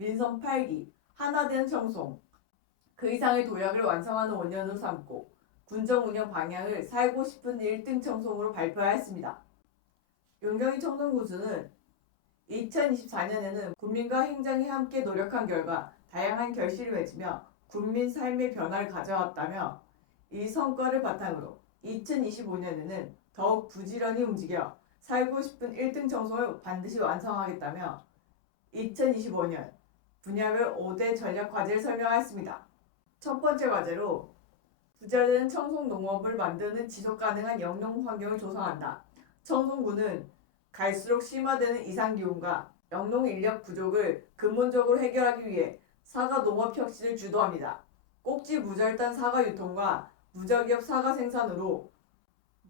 민선 8기 하나된 청송 그 이상의 도약을 완성하는 원년으로 삼고 군정 운영 방향을 살고 싶은 1등 청송으로 발표하였습니다. 윤경희 청송군수는 2024년에는 국민과 행정이 함께 노력한 결과 다양한 결실을 맺으며 국민 삶의 변화를 가져왔다며 이 성과를 바탕으로 2025년에는 더욱 부지런히 움직여 살고 싶은 1등 청송을 반드시 완성하겠다며 2025년 분야별 5대 전략 과제를 설명하였습니다. 첫 번째 과제로 부자되는 청송 농업을 만드는 지속 가능한 영농 환경을 조성한다. 청송군은 갈수록 심화되는 이상 기온과 영농 인력 부족을 근본적으로 해결하기 위해 사과 농업 혁신을 주도합니다. 꼭지 무절단 사과 유통과 무저기업 사과 생산으로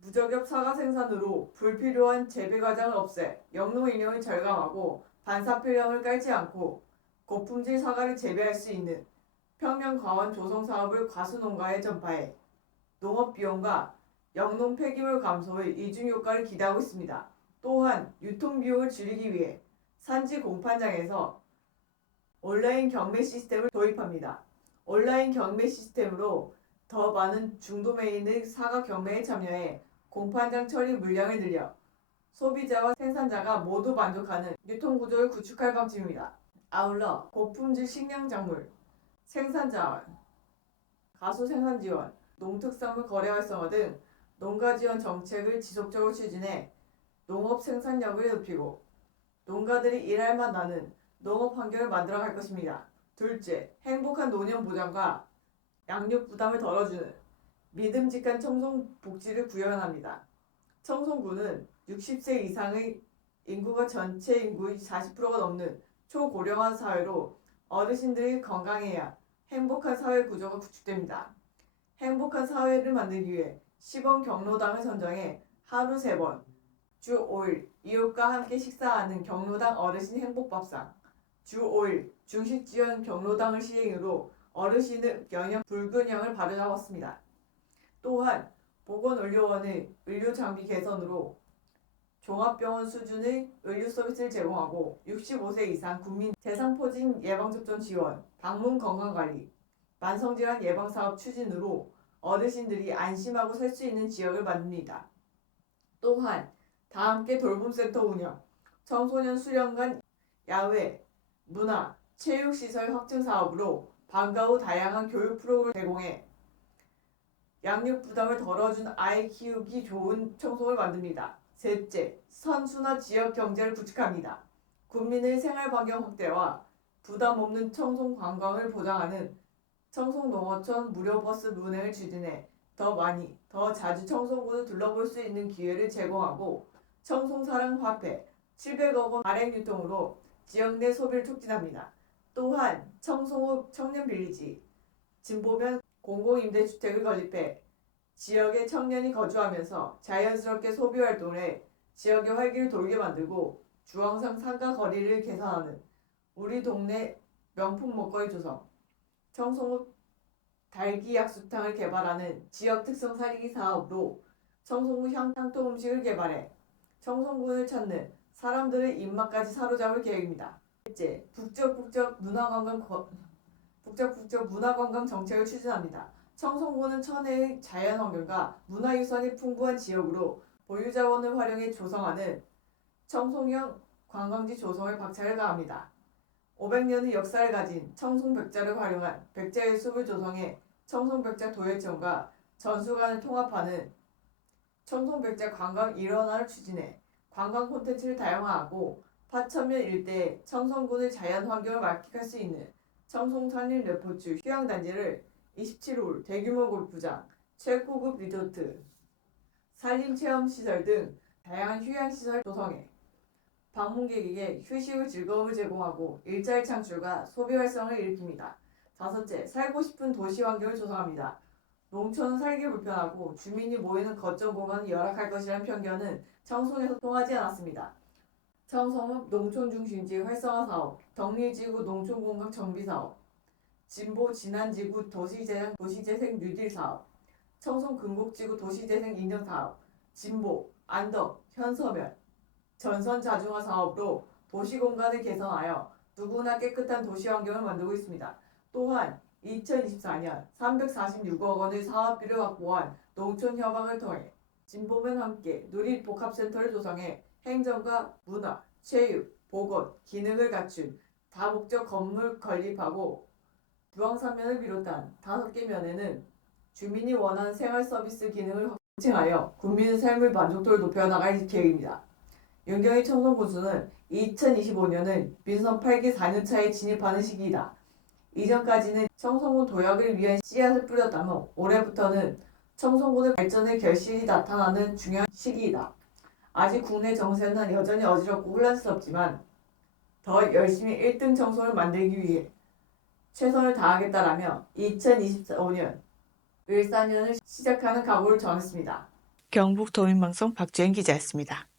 무저기업 사과 생산으로 불필요한 재배 과정을 없애 영농 인력을 절감하고 반사표량을 깔지 않고 고품질 사과를 재배할 수 있는 평면 과원 조성 사업을 과수 농가에 전파해 농업 비용과 영농 폐기물 감소의 이중 효과를 기대하고 있습니다. 또한 유통 비용을 줄이기 위해 산지 공판장에서 온라인 경매 시스템을 도입합니다. 온라인 경매 시스템으로 더 많은 중도매인의 사과 경매에 참여해 공판장 처리 물량을 늘려 소비자와 생산자가 모두 만족하는 유통 구조를 구축할 방침입니다. 아울러 고품질 식량작물, 생산자원, 가수 생산 지원, 농특산물 거래 활성화 등 농가 지원 정책을 지속적으로 추진해 농업 생산력을 높이고 농가들이 일할 맛 나는 농업 환경을 만들어 갈 것입니다. 둘째, 행복한 노년 보장과 양육 부담을 덜어주는 믿음직한 청송 복지를 구현합니다. 청송군은 60세 이상의 인구가 전체 인구의 40%가 넘는 초고령화 사회로 어르신들이 건강해야 행복한 사회 구조가 구축됩니다. 행복한 사회를 만들기 위해 시범 경로당을 선정해 하루 3번, 주 5일 이웃과 함께 식사하는 경로당 어르신 행복밥상, 주 5일 중식 지원 경로당을 시행으로 어르신의 영양 불균형을 바로잡았습니다. 또한 보건의료원의 의료 장비 개선으로 종합병원 수준의 의료 서비스를 제공하고 65세 이상 국민 대상포진 예방접종 지원, 방문 건강관리, 만성질환 예방사업 추진으로 어르신들이 안심하고 살 수 있는 지역을 만듭니다. 또한 다함께 돌봄센터 운영, 청소년 수련관 야외, 문화, 체육시설 확충 사업으로 방과 후 다양한 교육 프로그램을 제공해 양육 부담을 덜어준 아이 키우기 좋은 청송을 만듭니다. 셋째, 선순화 지역 경제를 구축합니다. 국민의 생활 반경 확대와 부담 없는 청송 관광을 보장하는 청송 농어촌 무료 버스 운행을 추진해 더 많이, 더 자주 청송군을 둘러볼 수 있는 기회를 제공하고 청송 사랑 화폐 700억 원 발행 유통으로 지역 내 소비를 촉진합니다. 또한 청송읍 청년 빌리지, 진보면 공공임대주택을 건립해 지역의 청년이 거주하면서 자연스럽게 소비 활동을 해 지역의 활기를 돌게 만들고 주황상 상가 거리를 개선하는 우리 동네 명품 먹거리 조성, 청송읍 달기 약수탕을 개발하는 지역 특성 살리기 사업으로 청송구 향탕통 음식을 개발해 청송군을 찾는 사람들의 입맛까지 사로잡을 계획입니다. 셋째, 북적북적 문화관광 거- 북적북적 문화관광 정책을 추진합니다. 청송군은 천혜의 자연환경과 문화유산이 풍부한 지역으로 보유자원을 활용해 조성하는 청송형 관광지 조성에 박차를 가합니다. 500년의 역사를 가진 청송백자를 활용한 백자의 숲을 조성해 청송백자 도예청과 전수관을 통합하는 청송백자 관광 일원화를 추진해 관광 콘텐츠를 다양화하고 파천면 일대에 청송군의 자연 환경을 만끽할 수 있는 청송 산림 레포츠 휴양단지를 27홀 대규모 골프장, 최고급 리조트, 산림체험시설 등 다양한 휴양시설 조성해 방문객에게 휴식을 즐거움을 제공하고 일자리 창출과 소비 활성을 일으킵니다. 다섯째, 살고 싶은 도시 환경을 조성합니다. 농촌은 살기 불편하고 주민이 모이는 거점 공간이 열악할 것이라는 편견은 청송에서 통하지 않았습니다. 청송은 농촌 중심지 활성화 사업, 덕리지구 농촌 공간 정비 사업, 진보 진안지구 도시재생 도시재생 뉴딜 사업, 청송 금곡지구 도시재생 인정 사업, 진보 안덕 현서면 전선 자중화 사업으로 도시 공간을 개선하여 누구나 깨끗한 도시 환경을 만들고 있습니다. 또한 2024년 346억 원의 사업비를 확보한 농촌 협약을 통해 진보면 함께 누리 복합센터를 조성해 행정과 문화, 체육, 보건, 기능을 갖춘 다목적 건물 건립하고 부항산면을 비롯한 다섯 개 면에는 주민이 원하는 생활 서비스 기능을 확충하여 국민의 삶의 만족도를 높여나갈 계획입니다. 윤경희 청송 군수는 2025년은 민선 8기 4년차에 진입하는 시기이다. 이전까지는 청송군 도약을 위한 씨앗을 뿌렸다며 올해부터는 청송군의 발전의 결실이 나타나는 중요한 시기이다. 아직 국내 정세는 여전히 어지럽고 혼란스럽지만 더 열심히 1등 청송을 만들기 위해 최선을 다하겠다라며 2025년 을사년을 시작하는 각오를 전했습니다. 경북도민방송 박지현 기자였습니다.